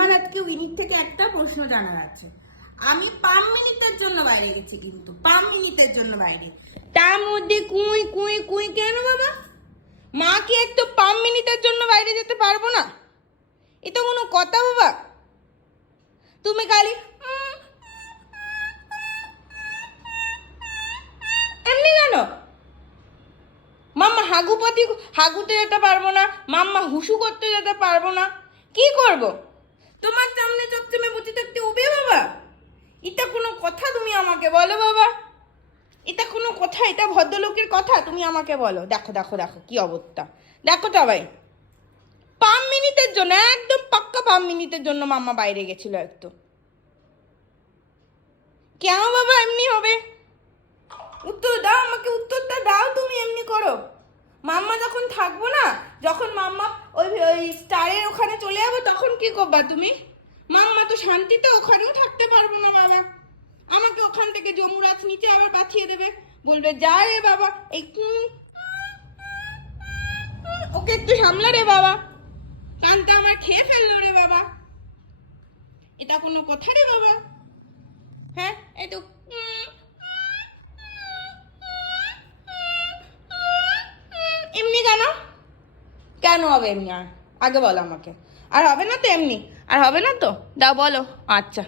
আমার আজকে উইনির থেকে একটা প্রশ্ন জানার আছে। আমি 5 মিনিটের জন্য বাইরে গেছি, কিন্তু 5 মিনিটের জন্য বাইরে, তার মধ্যে কুই কুই কুই কেন বাবা? মা কি একটু 5 মিনিটের জন্য বাইরে যেতে পারবো না? এটা কোনো কথা বাবা? তুমি খালি এমনি কেন? মাম্মা হাগুতে যেতে পারবো না, মাম্মা হুসু করতে যেতে পারবো না, কি করব? তোমার সামনে সবসময় বসে থাকতে উবে বাবা? এটা কোনো কথা তুমি আমাকে বলো বাবা? এটা কোনো কথা? এটা ভদ্রলোকের কথা? তুমি আমাকে বলো। দেখো দেখো দেখো কি অবস্থা, দেখো সবাই। 5 মিনিটের জন্য, একদম পাক্কা 5 মিনিটের জন্য মাম্মা বাইরে গেছিল একটু। কেন বাবা এমনি হবে? উত্তর দাও আমাকে, উত্তরটা দাও। তুমি এমনি করো? মাম্মা যখন থাকবো না, যখন মাম্মা ওই ওই স্টারের ওখানে চলে যাবো, তখন কি করবা তুমি? মাম্মা তো শান্তিতে ওখানেও থাকতে পারবো না বাবা। আমাকে ওখান থেকে যমুরাজ নিচে আবার পাঠিয়ে দেবে, বলবে যা রে বাবা, এই ওকে একটু সামলা রে বাবা, কানটা আমার খেয়ে ফেললো রে বাবা। এটা কোনো কথা রে বাবা? হ্যাঁ, এই তো এমনি কেন? কেন হবে এমনি? আর আগে বলো আমাকে। আর হবে না তো এমনি? আর হবে না তো? দাও বলো। আচ্ছা।